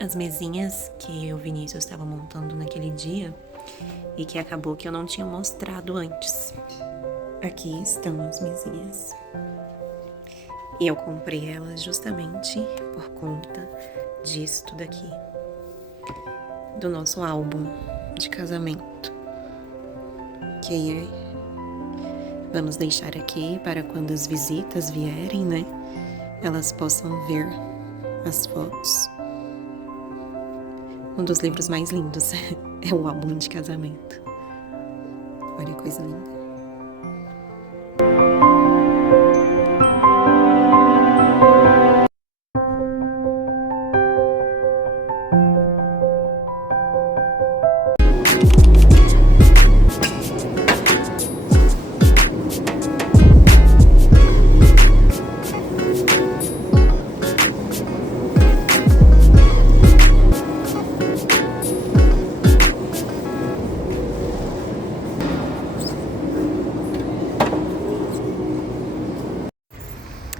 As mesinhas que o Vinícius estava montando naquele dia e que acabou que eu não tinha mostrado antes. Aqui estão as mesinhas. E eu comprei elas justamente por conta disto daqui, do nosso álbum de casamento, que vamos deixar aqui para quando as visitas vierem, né? Elas possam ver as fotos. Um dos livros mais lindos é o álbum de casamento. Olha que coisa linda.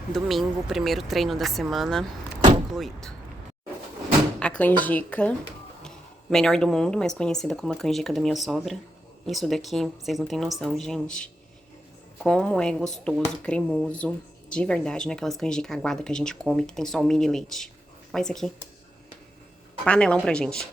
Domingo, primeiro treino da semana concluído. A canjica, melhor do mundo, mais conhecida como a canjica da minha sogra. Isso daqui, vocês não têm noção, gente. Como é gostoso, cremoso, de verdade, não é aquelas canjicas aguadas que a gente come, que tem só o mini leite. Olha isso aqui. Panelão pra gente.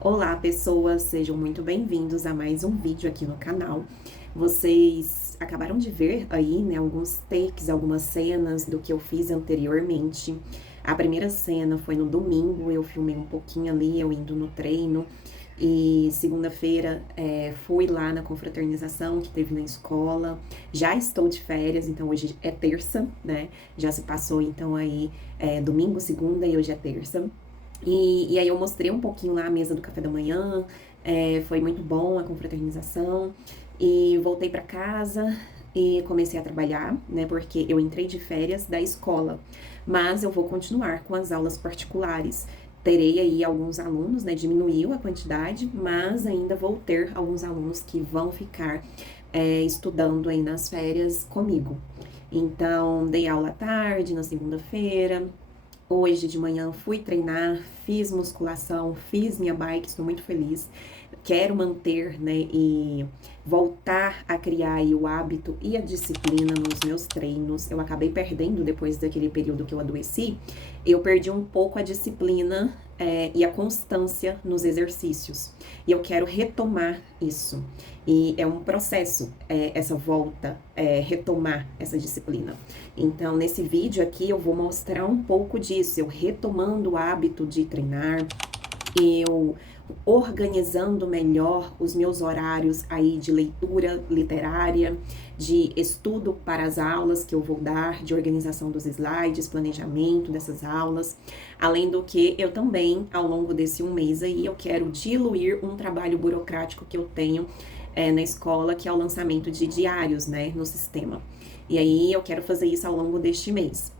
Olá, pessoas, sejam muito bem-vindos a mais um vídeo aqui no canal. Vocês acabaram de ver aí, né, alguns takes, algumas cenas do que eu fiz anteriormente. A primeira cena foi no domingo, eu filmei um pouquinho ali, eu indo no treino. E segunda-feira fui lá na confraternização que teve na escola. Já estou de férias, então hoje é terça, né? Já se passou então aí domingo, segunda e hoje é terça. E aí eu mostrei um pouquinho lá a mesa do café da manhã, foi muito bom a confraternização. E voltei para casa e comecei a trabalhar, né? Porque eu entrei de férias da escola, mas eu vou continuar com as aulas particulares. Terei aí alguns alunos, né? Diminuiu a quantidade, mas ainda vou ter alguns alunos que vão ficar estudando aí nas férias comigo. Então, dei aula à tarde, na segunda-feira. Hoje de manhã fui treinar, fiz musculação, fiz minha bike, estou muito feliz. Quero manter, né, e voltar a criar aí o hábito e a disciplina nos meus treinos. Eu acabei perdendo depois daquele período que eu adoeci, eu perdi um pouco a disciplina e a constância nos exercícios. E eu quero retomar isso. E é um processo, essa volta, retomar essa disciplina. Então, nesse vídeo aqui, eu vou mostrar um pouco disso, eu retomando o hábito de treinar, eu organizando melhor os meus horários aí de leitura literária, de estudo para as aulas que eu vou dar, de organização dos slides, planejamento dessas aulas. Além do que, eu também, ao longo desse um mês aí, eu quero diluir um trabalho burocrático que eu tenho na escola, que é o lançamento de diários, né, no sistema. E aí, eu quero fazer isso ao longo deste mês.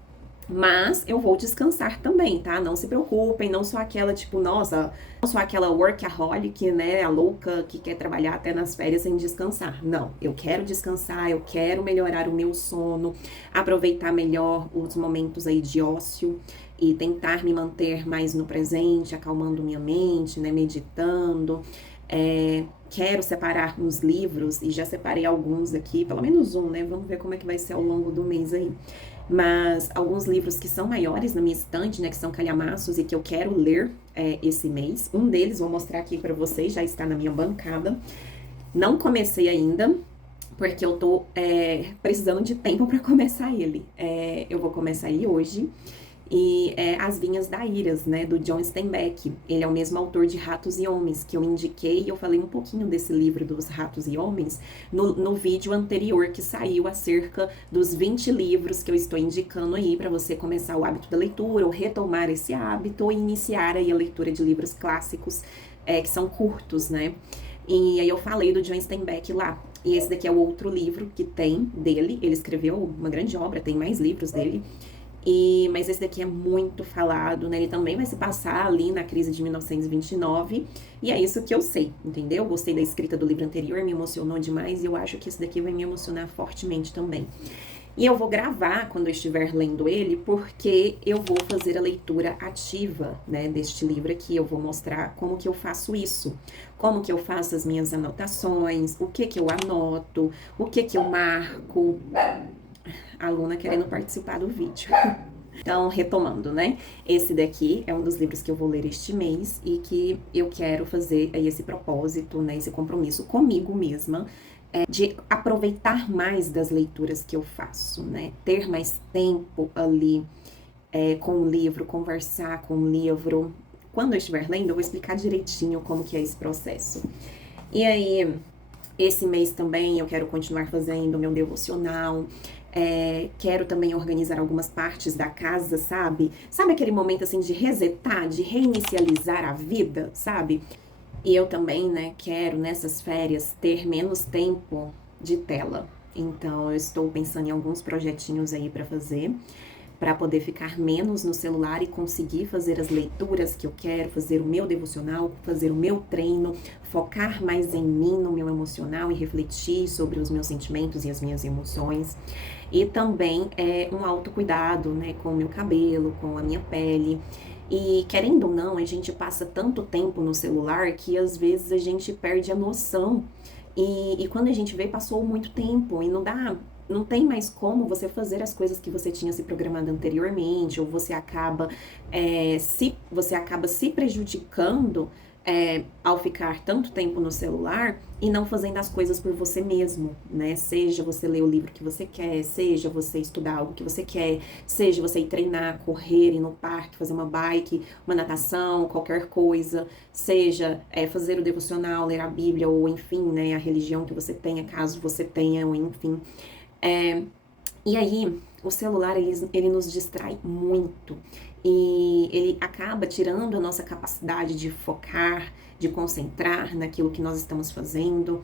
Mas eu vou descansar também, tá? Não se preocupem, não sou aquela tipo, nossa, não sou aquela workaholic, né? A louca que quer trabalhar até nas férias sem descansar. Não, eu quero descansar, eu quero melhorar o meu sono, aproveitar melhor os momentos aí de ócio e tentar me manter mais no presente, acalmando minha mente, né? Meditando. Quero separar uns livros e já separei alguns aqui, pelo menos um, né? Vamos ver como é que vai ser ao longo do mês aí. Mas alguns livros que são maiores na minha estante, né, que são calhamaços e que eu quero ler esse mês. Um deles, vou mostrar aqui pra vocês, já está na minha bancada. Não comecei ainda, porque eu tô precisando de tempo pra começar ele. Eu vou começar ele hoje. E As Vinhas da Iras, né, do John Steinbeck. Ele é o mesmo autor de Ratos e Homens, que eu indiquei, eu falei um pouquinho desse livro dos Ratos e Homens no vídeo anterior que saiu acerca dos 20 livros que eu estou indicando aí para você começar o hábito da leitura, ou retomar esse hábito, ou iniciar aí a leitura de livros clássicos que são curtos, né. E aí eu falei do John Steinbeck lá. E esse daqui é o outro livro que tem dele. Ele escreveu uma grande obra, tem mais livros dele. Mas esse daqui é muito falado, né? Ele também vai se passar ali na crise de 1929, e é isso que eu sei, entendeu? Gostei da escrita do livro anterior, me emocionou demais, e eu acho que esse daqui vai me emocionar fortemente também. E eu vou gravar quando eu estiver lendo ele, porque eu vou fazer a leitura ativa, né, deste livro aqui. Eu vou mostrar como que eu faço isso, como que eu faço as minhas anotações, o que que eu anoto, o que que eu marco. A aluna querendo participar do vídeo. Então, retomando, né? Esse daqui é um dos livros que eu vou ler este mês e que eu quero fazer aí esse propósito, né? Esse compromisso comigo mesma, de aproveitar mais das leituras que eu faço, né? Ter mais tempo ali com o livro, conversar com o livro. Quando eu estiver lendo, eu vou explicar direitinho como que é esse processo. E aí, esse mês também eu quero continuar fazendo o meu devocional. Quero também organizar algumas partes da casa, sabe? Sabe aquele momento assim de resetar, de reinicializar a vida, sabe? E eu também, né, quero nessas férias ter menos tempo de tela. Então eu estou pensando em alguns projetinhos aí pra fazer, para poder ficar menos no celular e conseguir fazer as leituras que eu quero, fazer o meu devocional, fazer o meu treino, focar mais em mim, no meu emocional e refletir sobre os meus sentimentos e as minhas emoções. E também um autocuidado, né, com o meu cabelo, com a minha pele. E querendo ou não, a gente passa tanto tempo no celular que às vezes a gente perde a noção. E quando a gente vê, passou muito tempo e não tem mais como você fazer as coisas que você tinha se programado anteriormente, ou você acaba se prejudicando ao ficar tanto tempo no celular e não fazendo as coisas por você mesmo, né? Seja você ler o livro que você quer, seja você estudar algo que você quer, seja você ir treinar, correr, ir no parque, fazer uma bike, uma natação, qualquer coisa, seja fazer o devocional, ler a Bíblia ou enfim, né, a religião que você tenha, caso você tenha, ou enfim. E aí, o celular, ele nos distrai muito e ele acaba tirando a nossa capacidade de focar, de concentrar naquilo que nós estamos fazendo,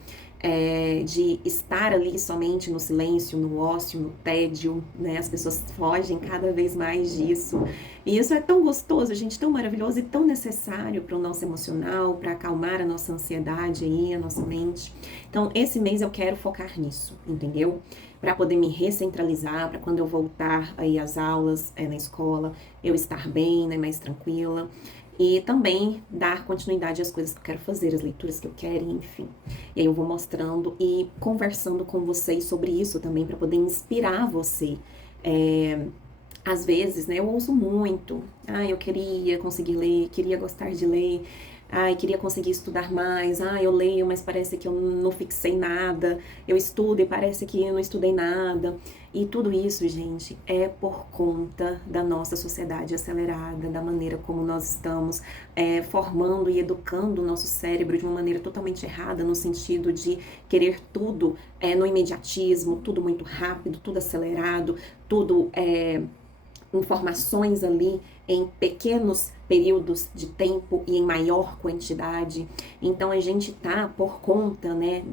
de estar ali somente no silêncio, no ócio, no tédio, né? As pessoas fogem cada vez mais disso. E isso é tão gostoso, gente, tão maravilhoso e tão necessário para o nosso emocional, para acalmar a nossa ansiedade aí, a nossa mente. Então, esse mês eu quero focar nisso, entendeu? Para poder me recentralizar, para quando eu voltar aí às aulas, na escola, eu estar bem, né, mais tranquila. E também dar continuidade às coisas que eu quero fazer, as leituras que eu quero, enfim. E aí eu vou mostrando e conversando com vocês sobre isso também, para poder inspirar você. Às vezes, né, eu ouço muito, eu queria conseguir ler, queria gostar de ler, queria conseguir estudar mais, eu leio, mas parece que eu não fixei nada, eu estudo e parece que eu não estudei nada. E tudo isso, gente, é por conta da nossa sociedade acelerada, da maneira como nós estamos formando e educando o nosso cérebro de uma maneira totalmente errada, no sentido de querer tudo no imediatismo, tudo muito rápido, tudo acelerado, tudo informações ali em pequenos períodos de tempo e em maior quantidade. Então a gente tá por conta, né,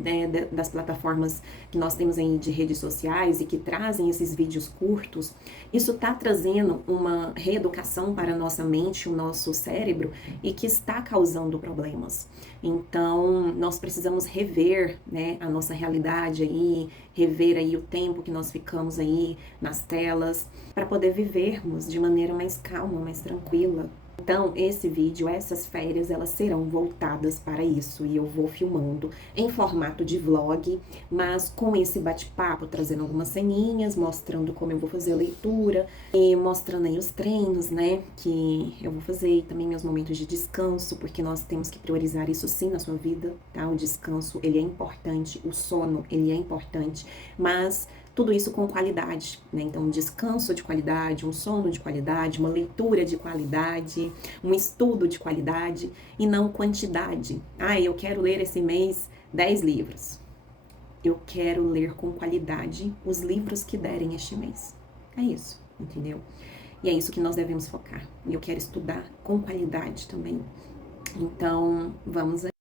das plataformas que nós temos aí de redes sociais e que trazem esses vídeos curtos, isso tá trazendo uma reeducação para a nossa mente, o nosso cérebro, e que está causando problemas. Então nós precisamos rever, né, a nossa realidade aí, rever aí o tempo que nós ficamos aí nas telas, para poder vivermos de maneira mais calma, mais tranquila. Então, esse vídeo, essas férias, elas serão voltadas para isso, e eu vou filmando em formato de vlog, mas com esse bate-papo, trazendo algumas ceninhas, mostrando como eu vou fazer a leitura, e mostrando aí os treinos, né, que eu vou fazer, e também meus momentos de descanso, porque nós temos que priorizar isso sim na sua vida, tá? O descanso, ele é importante, o sono, ele é importante, mas tudo isso com qualidade, né? Então, um descanso de qualidade, um sono de qualidade, uma leitura de qualidade, um estudo de qualidade e não quantidade. Eu quero ler esse mês 10 livros. Eu quero ler com qualidade os livros que derem este mês. É isso, entendeu? E é isso que nós devemos focar. E eu quero estudar com qualidade também. Então, vamos aí.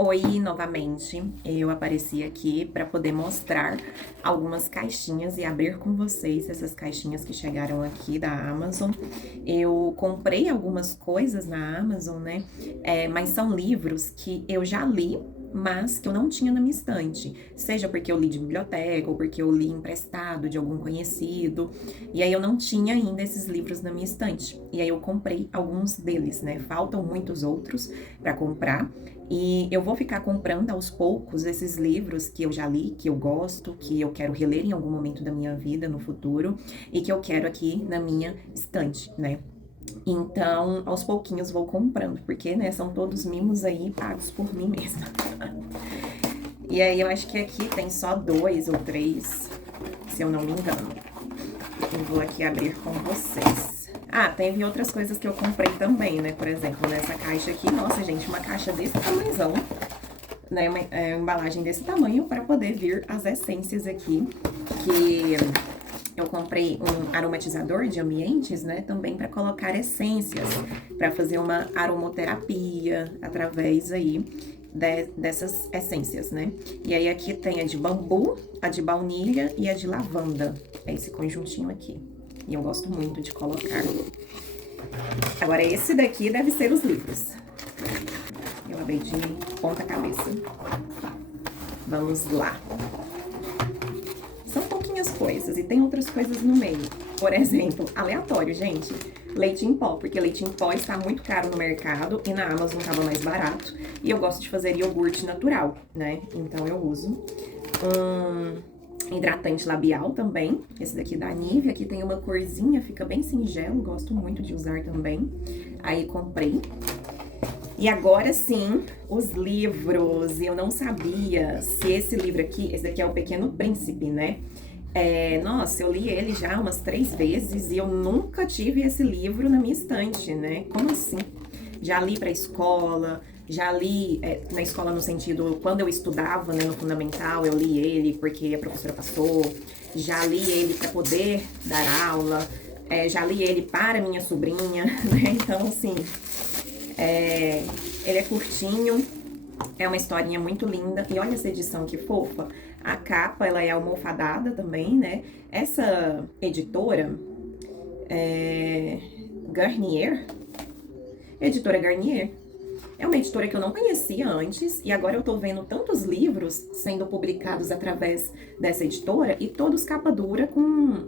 Oi, novamente, eu apareci aqui para poder mostrar algumas caixinhas e abrir com vocês essas caixinhas que chegaram aqui da Amazon. Eu comprei algumas coisas na Amazon, né? Mas são livros que eu já li, mas que eu não tinha na minha estante. Seja porque eu li de biblioteca ou porque eu li emprestado de algum conhecido. E aí eu não tinha ainda esses livros na minha estante. E aí eu comprei alguns deles, né? Faltam muitos outros para comprar. E eu vou ficar comprando aos poucos esses livros que eu já li, que eu gosto, que eu quero reler em algum momento da minha vida no futuro e que eu quero aqui na minha estante, né? Então, aos pouquinhos vou comprando, porque, né, são todos mimos aí pagos por mim mesma. E aí, eu acho que aqui tem só 2 ou 3, se eu não me engano. Eu vou aqui abrir com vocês. Ah, teve outras coisas que eu comprei também, né? Por exemplo, nessa caixa aqui, nossa, gente, uma caixa desse tamanhozão, né? Uma embalagem desse tamanho para poder vir as essências aqui, que eu comprei um aromatizador de ambientes, né? Também para colocar essências, para fazer uma aromoterapia através aí dessas essências, né? E aí aqui tem a de bambu, a de baunilha e a de lavanda. É esse conjuntinho aqui. E eu gosto muito de colocar. Agora, esse daqui deve ser os livros. Eu abri de ponta cabeça. Vamos lá. São pouquinhas coisas e tem outras coisas no meio. Por exemplo, aleatório, gente. Leite em pó, porque leite em pó está muito caro no mercado e na Amazon estava mais barato. E eu gosto de fazer iogurte natural, né? Então eu uso hidratante labial também, esse daqui da Nivea, aqui tem uma corzinha, fica bem singelo, gosto muito de usar também. Aí comprei. E agora sim, os livros. Eu não sabia se esse livro aqui, esse daqui é o Pequeno Príncipe, né? Nossa, eu li ele já umas 3 vezes e eu nunca tive esse livro na minha estante, né? Como assim? Já li pra escola, já li na escola no sentido, quando eu estudava, né, no fundamental, eu li ele porque a professora passou, já li ele para poder dar aula, já li ele para minha sobrinha, né, então assim, ele é curtinho, é uma historinha muito linda, e olha essa edição que fofa, a capa, ela é almofadada também, né, essa editora, Garnier, editora Garnier, é uma editora que eu não conhecia antes e agora eu tô vendo tantos livros sendo publicados através dessa editora e todos capa dura com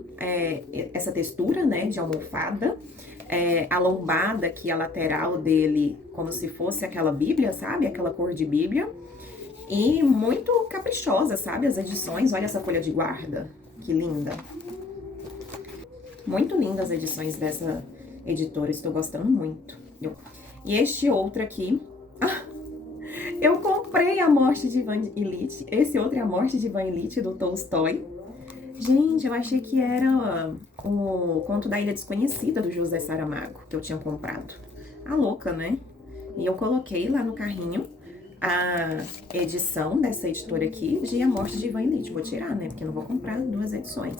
essa textura, né, de almofada, a lombada aqui, a lateral dele, como se fosse aquela bíblia, sabe? Aquela cor de bíblia. E muito caprichosa, sabe? As edições, olha essa folha de guarda, que linda. Muito lindas as edições dessa editora, estou gostando muito. E este outro aqui, eu comprei A Morte de Ivan Ilitch. Esse outro é A Morte de Ivan Ilitch, do Tolstói. Gente, eu achei que era o Conto da Ilha Desconhecida, do José Saramago, que eu tinha comprado. A louca, né? E eu coloquei lá no carrinho a edição dessa editora aqui de A Morte de Ivan Ilitch. Vou tirar, né? Porque eu não vou comprar 2 edições.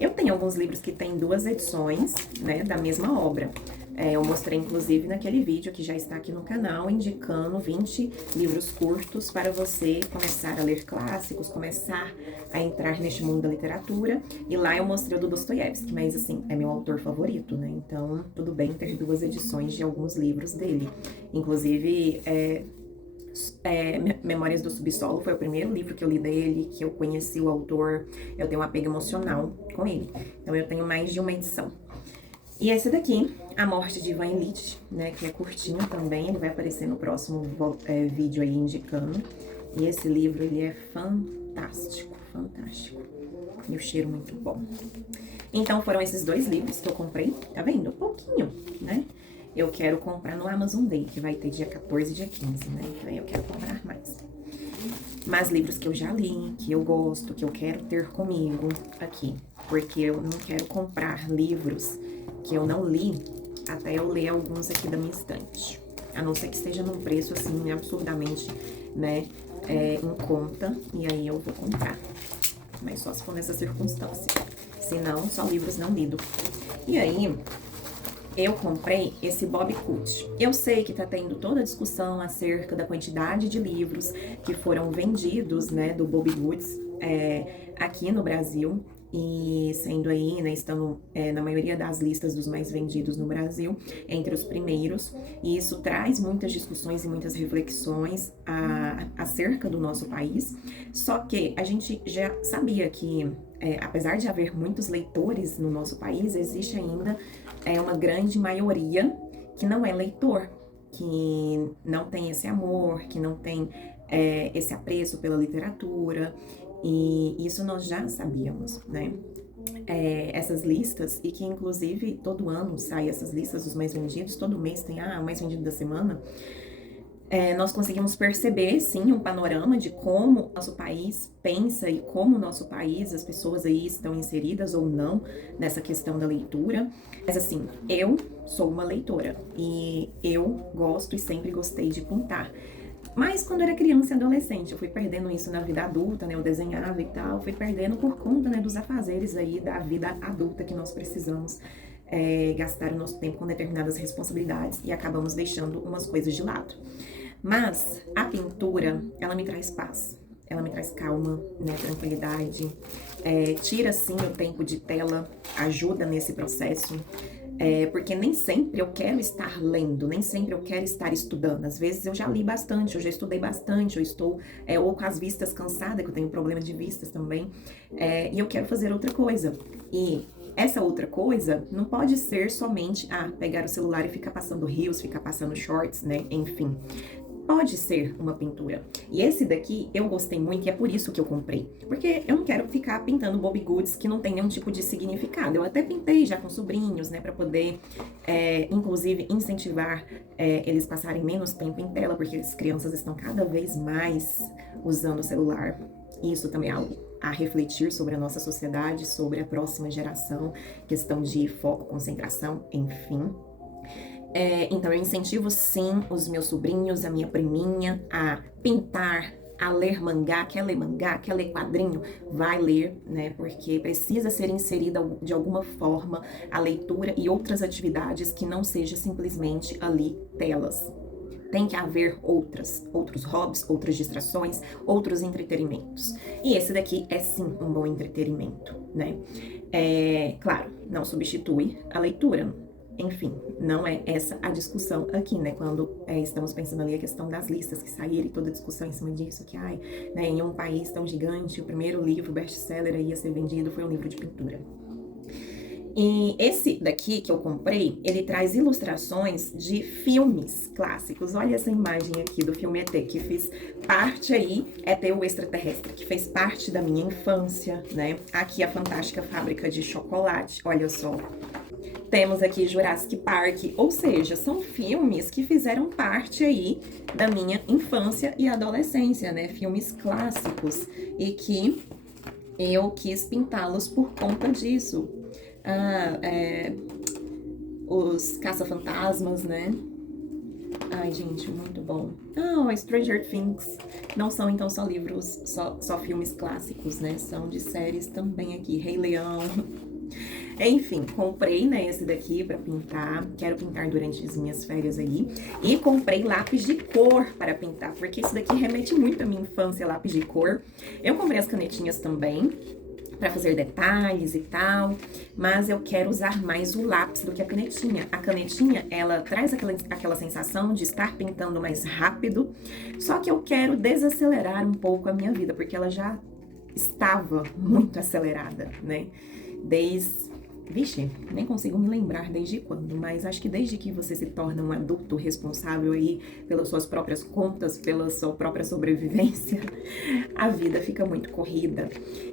Eu tenho alguns livros que tem 2 edições, né? Da mesma obra. Eu mostrei, inclusive, naquele vídeo que já está aqui no canal, indicando 20 livros curtos para você começar a ler clássicos, começar a entrar neste mundo da literatura. E lá eu mostrei o do Dostoiévski, mas, assim, é meu autor favorito, né? Então, tudo bem ter 2 edições de alguns livros dele. Inclusive, Memórias do Subsolo foi o primeiro livro que eu li dele, que eu conheci o autor, eu tenho um apego emocional com ele. Então, eu tenho mais de uma edição. E esse daqui, A Morte de Ivan Ilitch, né, que é curtinho também, ele vai aparecer no próximo vídeo aí indicando. E esse livro, ele é fantástico, fantástico. E o cheiro muito bom. Então, foram esses 2 livros que eu comprei, tá vendo? Pouquinho, né? Eu quero comprar no Amazon Day, que vai ter dia 14 e dia 15, né? Então, eu quero comprar mais. Mas livros que eu já li, que eu gosto, que eu quero ter comigo aqui. Porque eu não quero comprar livros que eu não li até eu ler alguns aqui da minha estante. A não ser que esteja num preço, assim, absurdamente, né, em conta. E aí eu vou comprar. Mas só se for nessa circunstância. Se não, só livros não lidos. E aí, eu comprei esse Bob Cut. Eu sei que tá tendo toda a discussão acerca da quantidade de livros que foram vendidos, né, do Bob Goods aqui no Brasil. E sendo aí, né, estando na maioria das listas dos mais vendidos no Brasil, entre os primeiros. E isso traz muitas discussões e muitas reflexões acerca do nosso país. Só que a gente já sabia que, apesar de haver muitos leitores no nosso país, existe ainda uma grande maioria que não é leitor, que não tem esse amor, que não tem esse apreço pela literatura, e isso nós já sabíamos, né? Essas listas, e que inclusive todo ano sai essas listas dos mais vendidos, todo mês tem o mais vendido da semana. Nós conseguimos perceber, sim, um panorama de como nosso país pensa e como o nosso país, as pessoas aí estão inseridas ou não nessa questão da leitura. Mas assim, eu sou uma leitora e eu gosto e sempre gostei de pintar. Mas quando eu era criança e adolescente, eu fui perdendo isso na vida adulta, né? Eu desenhava e tal, fui perdendo por conta, né, dos afazeres aí da vida adulta que nós precisamos gastar o nosso tempo com determinadas responsabilidades e acabamos deixando umas coisas de lado. Mas a pintura, ela me traz paz, ela me traz calma, né, tranquilidade, tira sim o tempo de tela, ajuda nesse processo. Porque nem sempre eu quero estar lendo, nem sempre eu quero estar estudando. Às vezes eu já li bastante, eu já estudei bastante, eu estou ou com as vistas cansada, que eu tenho problema de vistas também, e eu quero fazer outra coisa. E essa outra coisa não pode ser somente pegar o celular e ficar passando reels, ficar passando shorts, né? Enfim. Pode ser uma pintura. E esse daqui eu gostei muito e é por isso que eu comprei. Porque eu não quero ficar pintando Bob Goods que não tem nenhum tipo de significado. Eu até pintei já com sobrinhos, né, pra poder, inclusive, incentivar eles passarem menos tempo em tela, porque as crianças estão cada vez mais usando o celular. Isso também é algo a refletir sobre a nossa sociedade, sobre a próxima geração, questão de foco, concentração, enfim. Então eu incentivo sim os meus sobrinhos, a minha priminha a pintar, a ler mangá, quer ler quadrinho, vai ler, né? Porque precisa ser inserida de alguma forma a leitura e outras atividades que não seja simplesmente ali telas. Tem que haver outros hobbies, outras distrações, outros entretenimentos. E esse daqui é sim um bom entretenimento, né? Claro, não substitui a leitura. Enfim, não é essa a discussão aqui, né? Quando estamos pensando ali a questão das listas que saíram e toda a discussão em cima disso, que, né, em um país tão gigante, o primeiro livro best-seller ia ser vendido foi um livro de pintura. E esse daqui que eu comprei, ele traz ilustrações de filmes clássicos. Olha essa imagem aqui do filme ET, que fez parte aí, ET o Extraterrestre, que fez parte da minha infância, né? Aqui a Fantástica Fábrica de Chocolate, olha só. Temos aqui Jurassic Park, ou seja, são filmes que fizeram parte aí da minha infância e adolescência, né? Filmes clássicos e que eu quis pintá-los por conta disso. Os Caça-Fantasmas, né? Ai, gente, muito bom. Stranger Things. Não são, então, só livros, só filmes clássicos, né? São de séries também aqui. Rei Leão. Enfim, comprei, né, esse daqui pra pintar. Quero pintar durante as minhas férias aí. E comprei lápis de cor para pintar, porque isso daqui remete muito à minha infância, lápis de cor. Eu comprei as canetinhas também, para fazer detalhes e tal, mas eu quero usar mais o lápis do que a canetinha. A canetinha, ela traz aquela sensação de estar pintando mais rápido, só que eu quero desacelerar um pouco a minha vida, porque ela já estava muito acelerada, né? Vixe, nem consigo me lembrar desde quando, mas acho que desde que você se torna um adulto responsável aí pelas suas próprias contas, pela sua própria sobrevivência, a vida fica muito corrida.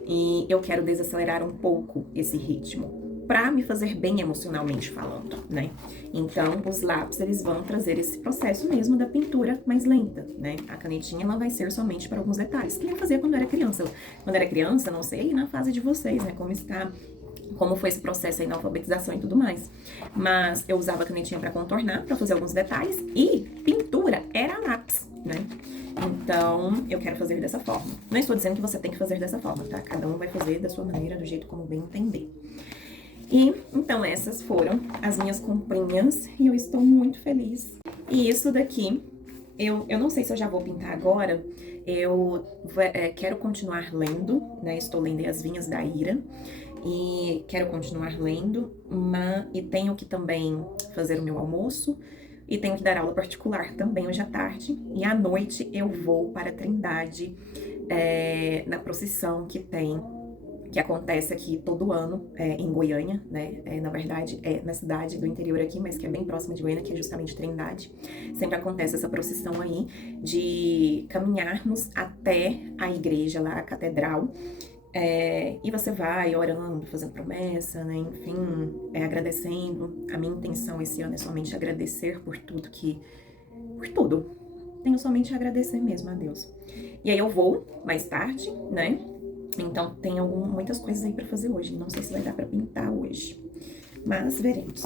E eu quero desacelerar um pouco esse ritmo, pra me fazer bem emocionalmente falando, né? Então, os lápis, eles vão trazer esse processo mesmo da pintura mais lenta, né? A canetinha, ela vai ser somente para alguns detalhes, que nem eu fazia quando eu era criança. Quando eu era criança, não sei na fase de vocês, né, como foi esse processo aí na alfabetização e tudo mais. Mas eu usava a canetinha para contornar, para fazer alguns detalhes, e pintura era lápis, né? Então, eu quero fazer dessa forma. Não estou dizendo que você tem que fazer dessa forma, tá? Cada um vai fazer da sua maneira, do jeito como bem entender. E então essas foram as minhas comprinhas e eu estou muito feliz. E isso daqui, eu não sei se eu já vou pintar agora, eu quero continuar lendo, né? Estou lendo As Vinhas da Ira e quero continuar lendo, e tenho que também fazer o meu almoço e tenho que dar aula particular também hoje à tarde. E à noite eu vou para Trindade, na procissão que acontece aqui todo ano em Goiânia, né? Na verdade, é na cidade do interior aqui, mas que é bem próxima de Goiânia, que é justamente Trindade. Sempre acontece essa procissão aí de caminharmos até a igreja lá, a catedral. E você vai orando, fazendo promessa, né? Enfim, agradecendo. A minha intenção esse ano é somente agradecer por tudo por tudo. Tenho somente a agradecer mesmo a Deus. E aí eu vou mais tarde, né? Então tem muitas coisas aí pra fazer hoje. Não sei se vai dar pra pintar hoje, mas veremos.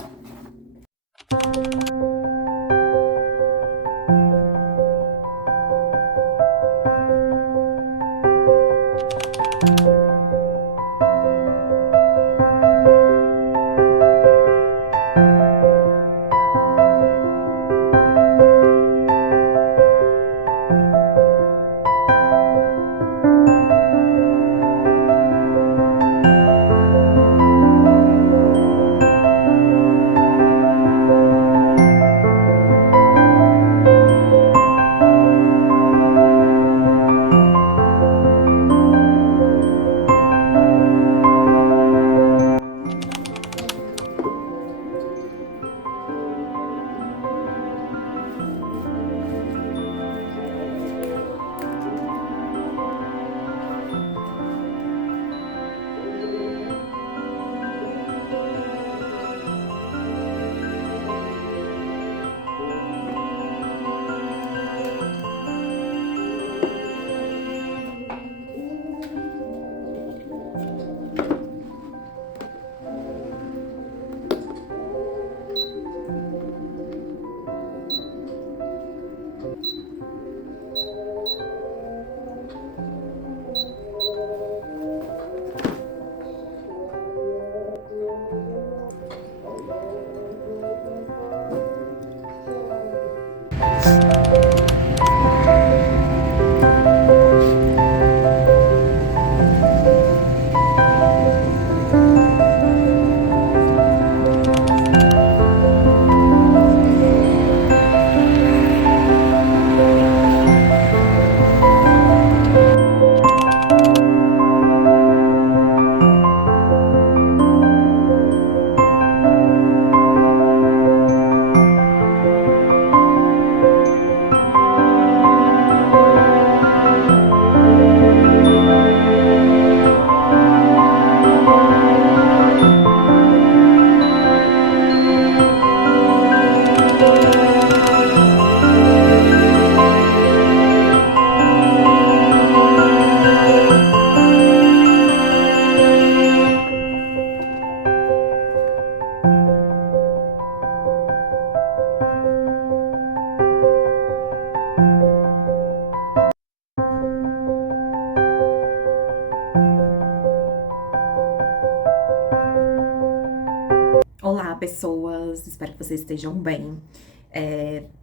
Olá, pessoas! Espero que vocês estejam bem.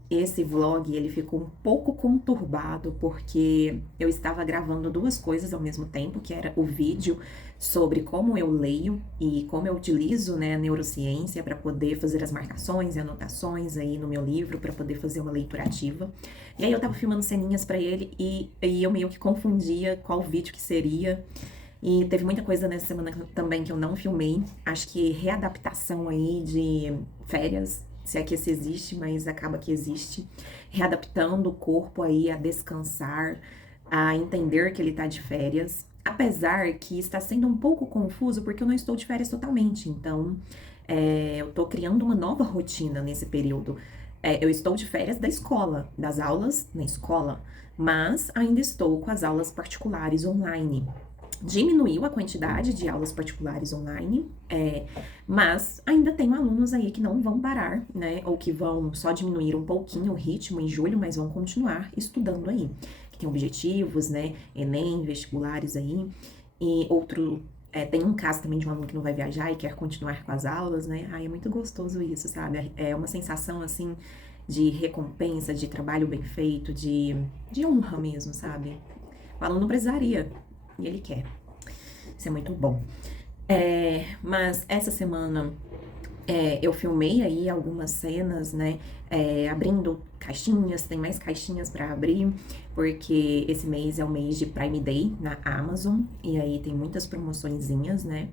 Esse vlog, ele ficou um pouco conturbado porque eu estava gravando duas coisas ao mesmo tempo, que era o vídeo sobre como eu leio e como eu utilizo, né, a neurociência para poder fazer as marcações e anotações aí no meu livro, para poder fazer uma leitura ativa. E aí eu tava filmando ceninhas para ele e eu meio que confundia qual vídeo que seria. E teve muita coisa nessa semana também que eu não filmei. Acho que readaptação aí de férias, se é que esse existe, mas acaba que existe. Readaptando o corpo aí a descansar, a entender que ele tá de férias. Apesar que está sendo um pouco confuso porque eu não estou de férias totalmente. Então, eu tô criando uma nova rotina nesse período. Eu estou de férias da escola, das aulas na escola, mas ainda estou com as aulas particulares online. Diminuiu a quantidade de aulas particulares online, mas ainda tenho alunos aí que não vão parar, né? Ou que vão só diminuir um pouquinho o ritmo em julho, mas vão continuar estudando aí. Que tem objetivos, né? Enem, vestibulares aí, e Tem um caso também de um aluno que não vai viajar e quer continuar com as aulas, né? Ai, é muito gostoso isso, sabe? É uma sensação, assim, de recompensa, de trabalho bem feito, de honra mesmo, sabe? O aluno não precisaria e ele quer. Isso é muito bom. Mas essa semana eu filmei aí algumas cenas, né? Abrindo caixinhas, tem mais caixinhas para abrir, porque esse mês é o mês de Prime Day na Amazon, e aí tem muitas promoçõezinhas, né?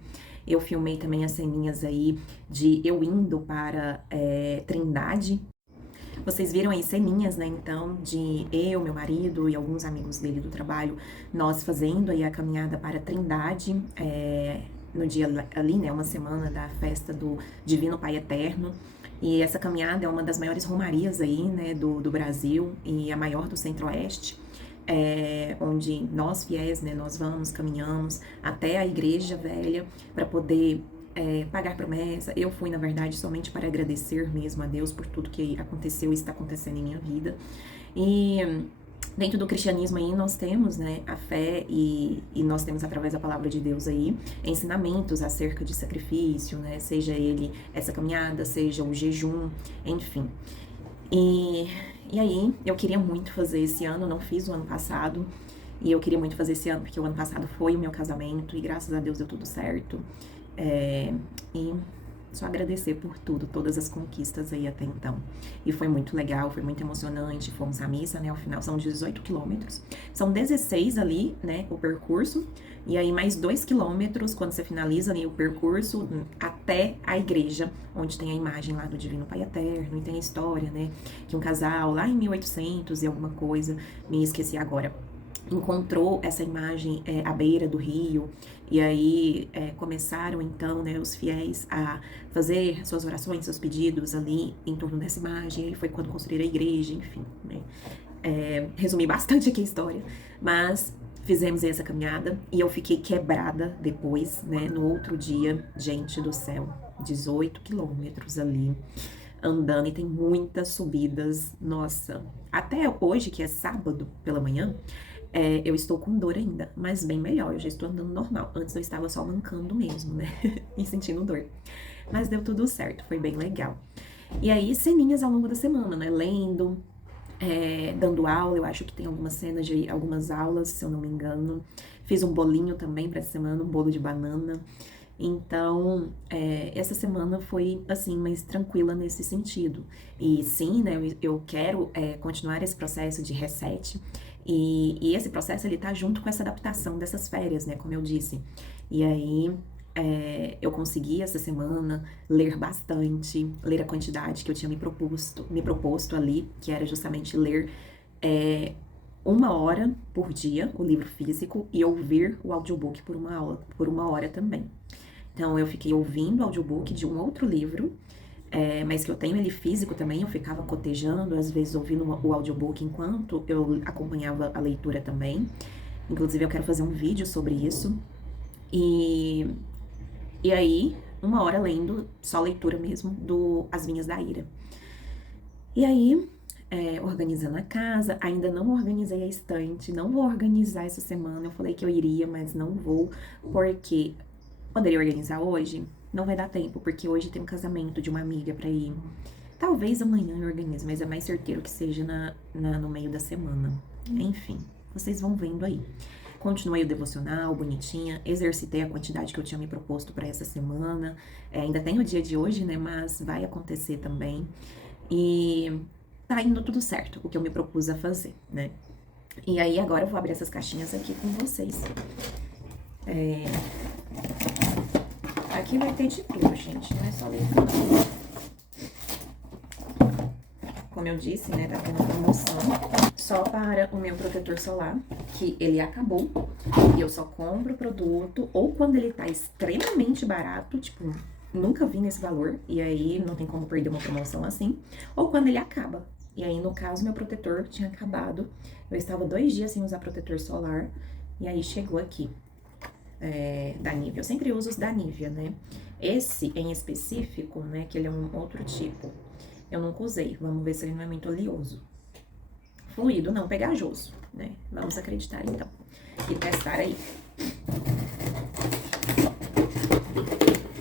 Eu filmei também as ceninhas aí de eu indo para Trindade. Vocês viram aí ceninhas, né, então, de eu, meu marido e alguns amigos dele do trabalho, nós fazendo aí a caminhada para Trindade, no dia ali, né, uma semana da festa do Divino Pai Eterno. E essa caminhada é uma das maiores romarias aí, né, do Brasil e a maior do Centro-Oeste. Onde nós fiéis, né, nós vamos, caminhamos até a igreja velha para poder pagar promessa. Eu fui, na verdade, somente para agradecer mesmo a Deus por tudo que aconteceu e está acontecendo em minha vida. E dentro do cristianismo aí nós temos, né, a fé e nós temos através da palavra de Deus aí ensinamentos acerca de sacrifício, né, seja ele essa caminhada, seja o jejum, enfim. E aí eu queria muito fazer esse ano, não fiz o ano passado, e eu queria muito fazer esse ano porque o ano passado foi o meu casamento e graças a Deus deu tudo certo. E só agradecer por tudo, todas as conquistas aí até então. E foi muito legal, foi muito emocionante. Fomos à missa, né? Ao final são 18 quilômetros. São 16 ali, né? O percurso. E aí mais 2 quilômetros quando você finaliza ali o percurso até a igreja, onde tem a imagem lá do Divino Pai Eterno. E tem a história, né? Que um casal lá em 1800 e alguma coisa, me esqueci agora, encontrou essa imagem à beira do rio, e aí começaram então, né, os fiéis a fazer suas orações, seus pedidos ali em torno dessa imagem, e foi quando construíram a igreja, enfim, né. Resumi bastante aqui a história, mas fizemos essa caminhada e eu fiquei quebrada depois, né, no outro dia, gente do céu, 18 quilômetros ali, andando, e tem muitas subidas, nossa, até hoje, que é sábado pela manhã, eu estou com dor ainda, mas bem melhor, eu já estou andando normal. Antes eu estava só mancando mesmo, né? E sentindo dor. Mas deu tudo certo, foi bem legal. E aí, ceninhas ao longo da semana, né? Lendo, dando aula, eu acho que tem algumas cenas de algumas aulas, se eu não me engano. Fiz um bolinho também para essa semana, um bolo de banana. Então, essa semana foi, assim, mais tranquila nesse sentido. E sim, né, eu quero continuar esse processo de reset. E esse processo, ele tá junto com essa adaptação dessas férias, né, como eu disse. E aí, eu consegui essa semana ler bastante, ler a quantidade que eu tinha me proposto ali, que era justamente ler 1 hora por dia, o livro físico, e ouvir o audiobook por uma hora também. Então, eu fiquei ouvindo o audiobook de um outro livro, mas que eu tenho ele físico também, eu ficava cotejando, às vezes ouvindo o audiobook enquanto eu acompanhava a leitura também. Inclusive, eu quero fazer um vídeo sobre isso. E aí, 1 hora lendo, só leitura mesmo, do As Vinhas da Ira. E aí, organizando a casa, ainda não organizei a estante, não vou organizar essa semana. Eu falei que eu iria, mas não vou, porque poderia organizar hoje? Não vai dar tempo, porque hoje tem um casamento de uma amiga pra ir. Talvez amanhã eu organize, mas é mais certeiro que seja no meio da semana. Enfim, vocês vão vendo aí. Continuei o devocional, bonitinha, exercitei a quantidade que eu tinha me proposto para essa semana. Ainda tem o dia de hoje, né? Mas vai acontecer também. E tá indo tudo certo, o que eu me propus a fazer, né? E aí agora eu vou abrir essas caixinhas aqui com vocês. Aqui vai ter de tudo, gente, não é só leitura. Como eu disse, né, tá tendo promoção só para o meu protetor solar, que ele acabou, e eu só compro o produto ou quando ele tá extremamente barato, tipo, nunca vi nesse valor, e aí não tem como perder uma promoção assim, ou quando ele acaba. E aí, no caso, meu protetor tinha acabado, eu estava 2 dias sem usar protetor solar, e aí chegou aqui. Da Nivea, eu sempre uso os da Nivea, né? Esse em específico, né, que ele é um outro tipo, eu nunca usei, vamos ver se ele não é muito oleoso. Fluido, não pegajoso, né? Vamos acreditar então, e testar aí.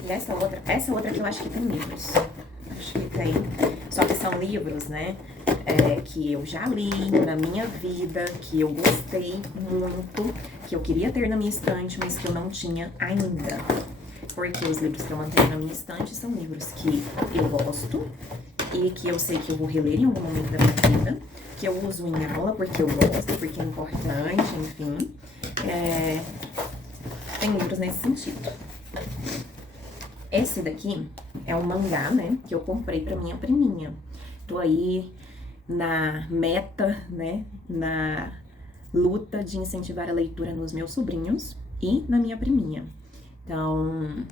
E essa outra que eu acho que tem livros. Acho que tem. Só que são livros, né? Que eu já li na minha vida, que eu gostei muito, que eu queria ter na minha estante, mas que eu não tinha ainda. Porque os livros que eu mantenho na minha estante são livros que eu gosto e que eu sei que eu vou reler em algum momento da minha vida, que eu uso em aula porque eu gosto, porque é importante, enfim. Tem livros nesse sentido. Esse daqui é um mangá, né, que eu comprei pra minha priminha. Tô aí na meta, né, na luta de incentivar a leitura nos meus sobrinhos e na minha priminha. Então,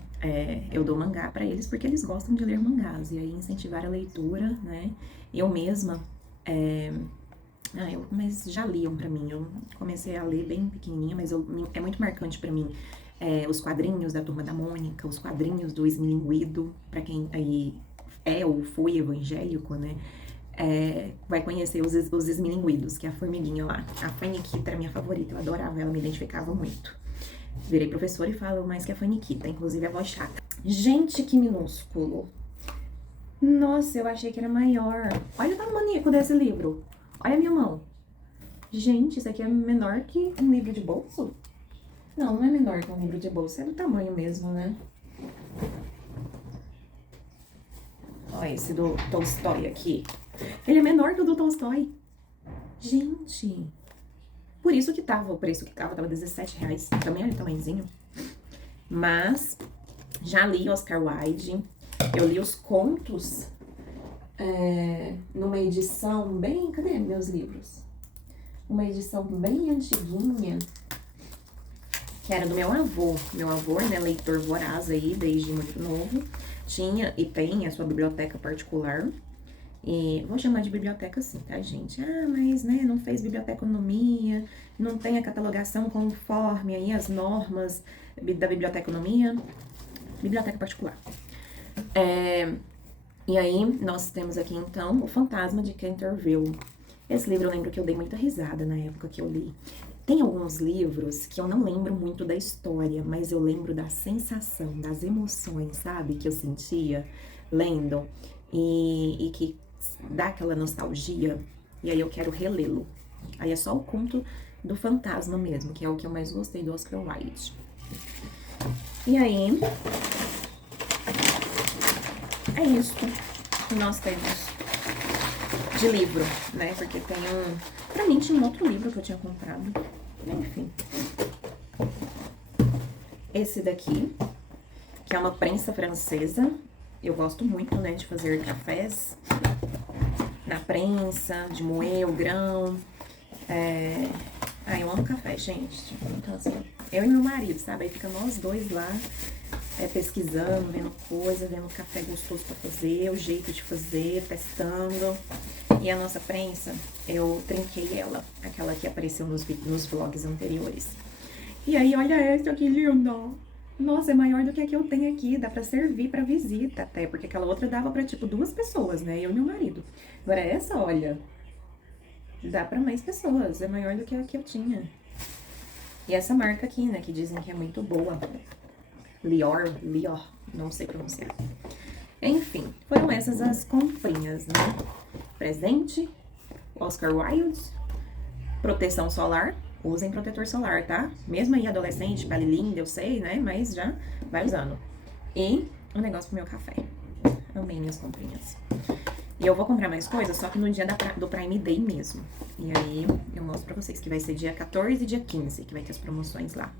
eu dou mangá pra eles porque eles gostam de ler mangás. E aí, incentivar a leitura, né, eu mesma... mas já liam pra mim. Eu comecei a ler bem pequenininha, mas é muito marcante pra mim os quadrinhos da Turma da Mônica, os quadrinhos do Esmilinguido, pra quem aí ou foi evangélico, né? Vai conhecer os Esmilinguidos, que é a formiguinha lá. A Faniquita era minha favorita, eu adorava ela, me identificava muito. Virei professora e falo mais que a Faniquita, inclusive a voz chata. Gente, que minúsculo! Nossa, eu achei que era maior. Olha o tamanho desse livro. Olha a minha mão. Gente, isso aqui é menor que um livro de bolso? Não, não é menor que um livro de bolso, é do tamanho mesmo, né? Olha esse do Tolstói aqui. Ele é menor que o do Tolstói. Gente, por isso que tava o preço que tava R$17. Também olha o tamanhozinho. Mas já li Oscar Wilde, eu li os contos numa edição bem... Cadê meus livros? Uma edição bem antiguinha, que era do meu avô. Meu avô, né, leitor voraz aí, desde muito novo, tinha e tem a sua biblioteca particular. E vou chamar de biblioteca assim, tá, gente? Mas, né, não fez biblioteconomia, não tem a catalogação conforme aí as normas da biblioteconomia. Biblioteca particular. E aí, nós temos aqui, então, O Fantasma de Canterville. Esse livro eu lembro que eu dei muita risada na época que eu li. Tem alguns livros que eu não lembro muito da história, mas eu lembro da sensação, das emoções, sabe? Que eu sentia lendo e que dá aquela nostalgia. E aí eu quero relê-lo. Aí é só o conto do fantasma mesmo, que é o que eu mais gostei do Oscar Wilde. E aí... é isso que nós temos de livro, né? Porque tem pra mim tinha um outro livro que eu tinha comprado. Enfim. Esse daqui, que é uma prensa francesa. Eu gosto muito, né, de fazer cafés na prensa, de moer o grão. Eu amo café, gente. Então, assim, eu e meu marido, sabe? Aí fica nós dois lá, pesquisando, vendo coisa, vendo café gostoso pra fazer, o jeito de fazer, testando. E a nossa prensa, eu trinquei ela, aquela que apareceu nos vlogs anteriores. E aí, olha essa, que lindo! Nossa, é maior do que a que eu tenho aqui, dá pra servir pra visita até, porque aquela outra dava pra, tipo, 2 pessoas, né? Eu e meu marido. Agora essa, olha, dá pra mais pessoas, é maior do que a que eu tinha. E essa marca aqui, né, que dizem que é muito boa. Lior, não sei pronunciar. Enfim, foram essas as comprinhas, né? Presente, Oscar Wilde, proteção solar, usem protetor solar, tá? Mesmo aí adolescente, pele linda, eu sei, né? Mas já vai usando. E um negócio pro meu café. Amei minhas comprinhas. E eu vou comprar mais coisas, só que no dia do Prime Day mesmo. E aí eu mostro pra vocês que vai ser dia 14 e dia 15, que vai ter as promoções lá.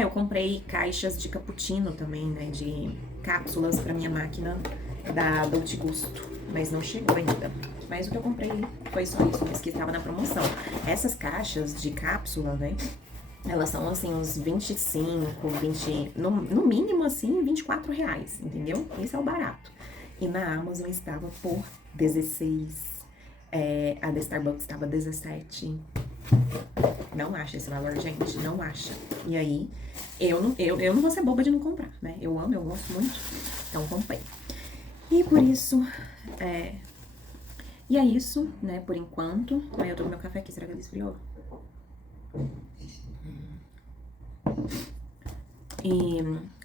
Eu comprei caixas de cappuccino também, né? De cápsulas pra minha máquina da Dolce Gusto. Mas não chegou ainda. Mas o que eu comprei foi só isso, mas que estava na promoção. Essas caixas de cápsula, né? Elas são, assim, uns 25, 20... No mínimo, assim, R$24, entendeu? Esse é o barato. E na Amazon estava por 16. A da Starbucks estava 17. Não acha esse valor, gente, não acha. E aí, eu não vou ser boba de não comprar, né? Eu amo, eu gosto muito, então comprei. E por isso, e é isso, né, por enquanto. Aí eu tô com meu café aqui, será que ele esfriou?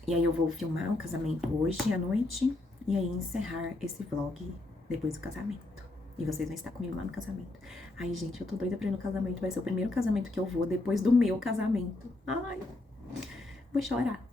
E aí eu vou filmar o casamento hoje à noite e aí encerrar esse vlog depois do casamento. E vocês vão estar comigo lá no casamento. Ai, gente, eu tô doida pra ir no casamento. Vai ser o primeiro casamento que eu vou depois do meu casamento. Ai, vou chorar.